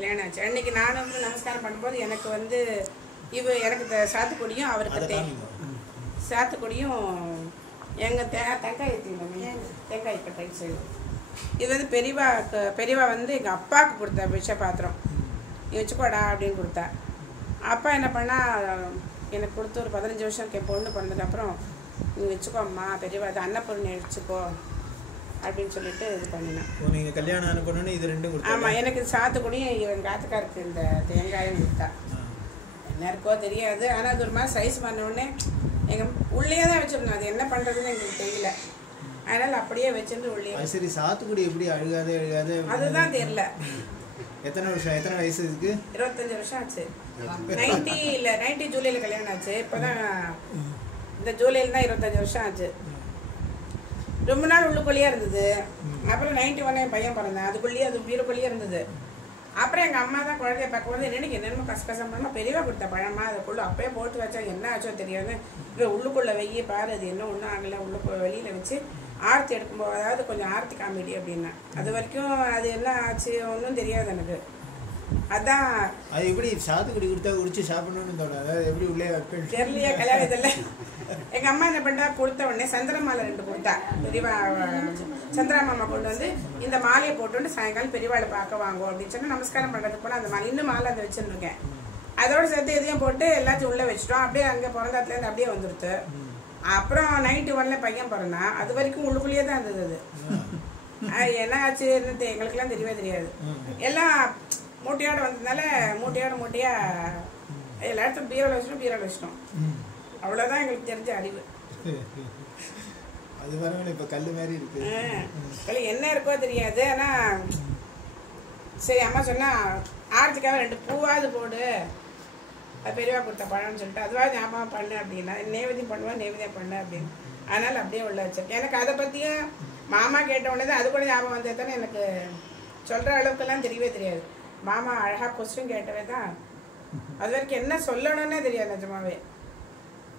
கல்யாணம் ஆச்சு. அன்னைக்கு நான் வந்து நமஸ்காரம் பண்ணும்போது எனக்கு வந்து எனக்கு சாத்துக்குடியும் அவருக்கு சாத்துக்குடியும் எங்கள் தேங்காய் தேங்காய் இப்போ டைட் செய்யும். இது வந்து பெரியவா வந்து எங்கள் அப்பாவுக்கு கொடுத்தா விஷ பாத்திரம், நீ வச்சுக்கோடா அப்படின்னு கொடுத்தா. அப்பா என்ன பண்ணால் எனக்கு கொடுத்து ஒரு 15 வருஷம் என் பொண்ணு பிறந்ததுக்கப்புறம் நீ வச்சுக்கோம்மா பெரியவா அது அன்னப்பொருள் வச்சுக்கோ அப்படின்னு சொல்லிட்டு இது பண்ணினேன். நீங்கள் கல்யாணம் அனுப்பணுன்னு இது ரெண்டும் கொடுத்தா? ஆமாம், எனக்கு சாத்துக்குடியும் எங்கள் காத்துக்காருக்கு இந்த தேங்காயும் கொடுத்தா. என்ன இருக்கோ தெரியாது, ஆனால் அது ஒரு மாதிரி சைஸ் பண்ணவுடனே எங்கள் உள்ளே தான் வச்சுருந்தோம். அது என்ன பண்ணுறதுன்னு எங்களுக்கு தெரியல, அதனால் அப்படியே வச்சுருந்து உள்ளே. சரி, சாத்துக்குடி எப்படி அழுகாது அதுதான் தெரியல. எத்தனை வயசு இதுக்கு? 25 வருஷம் ஆச்சு. 90 ஜூலையில் கல்யாணம் ஆச்சு. இப்போ தான் இந்த ஜூலையில் தான் 25 வருஷம் ஆச்சு. ரொம்ப நாள் உள்ளுக்குள்ளேயே இருந்தது. அப்புறம் 91 என் பையன் பிறந்தேன், அதுக்குள்ளேயே அது வீருக்குள்ளேயே இருந்தது. அப்புறம் எங்கள் அம்மா தான் குழந்தைய பார்க்கும்போது என்னென்னு என்னென்னமோ கசகசம் பண்ணால் பெரியவா கொடுத்த பழமா அதுக்குள்ளே அப்பயே போட்டு வச்சா என்ன ஆச்சோ தெரியாது. இப்போ உள்ளுக்குள்ளே வெய்ய பாரு அது என்ன ஒன்றும் ஆகலை, உள்ளுக்குள்ள வெளியில் வச்சு ஆர்த்தி எடுக்கும்போது அதாவது கொஞ்சம் ஆர்த்தி காமெடி அப்படின்னா அது வரைக்கும் அது என்ன ஆச்சு ஒன்றும் தெரியாது எனக்கு. அதான் அது எப்படி சாத்துக்குடி கொடுத்தா குடிச்சு சாப்பிடணும்னு தோணும், அதாவது எப்படி உள்ளே தெரியலையே கல்யாணத்தில். எங்கள் அம்மா என்ன பண்ணுறா, கொடுத்த உடனே சந்திரமாலை 2 கொடுத்தா. பெரியவா சந்திரா மாமா கொண்டு வந்து இந்த மாலையை போட்டு சாயங்காலம் பெரியவாளை பார்க்க வாங்குவோம் அப்படின்னு சொன்னால் நமஸ்காரம் பண்ணுறதுக்கு போல அந்த மாலை இன்னும் மாலை அதை வச்சுருக்கேன். அதோட சேர்த்து எதையும் போட்டு எல்லாத்தையும் உள்ளே வச்சுட்டோம். அப்படியே அங்கே பிறந்ததுலேருந்து அப்படியே வந்துடுது. அப்புறம் 91 பையன் பிறந்தான். அது வரைக்கும் உள்ளுக்குள்ளேயே தான் இருந்தது. அது என்ன ஆச்சு எங்களுக்கெல்லாம் தெரியவே தெரியாது. எல்லாம் மூட்டையோடு வந்ததுனால மூட்டையா எல்லா இடத்தும் பீரோவில் வச்சிட்டோம். அவ்வளோதான் எங்களுக்கு தெரிஞ்ச அறிவு. அது வரவே இப்போ கல் மாதிரி இருக்கு. என்ன இருக்கோ தெரியாது. ஆனால் சரி அம்மா சொன்னால் ஆர்த்திக்காக 2 பூவாவது போடு, அது பெரியவா கொடுத்த பழம்னு சொல்லிட்டு அதுவாக ஞாபகம் பண்ணு அப்படின்னா நேவேதியம் பண்ணு அப்படின்னு. அதனால் அப்படியே உள்ள வச்சிருக்கேன். எனக்கு அதை பற்றியும் மாமா கேட்ட உடனே தான் அது கூட ஞாபகம் வந்தே தானே எனக்கு சொல்கிற அளவுக்கெல்லாம் தெரியவே தெரியாது. மாமா அழகாக கொஸ்டின் கேட்டவே தான் அது வரைக்கும் என்ன சொல்லணும்னே தெரியாது நிஜமாவே.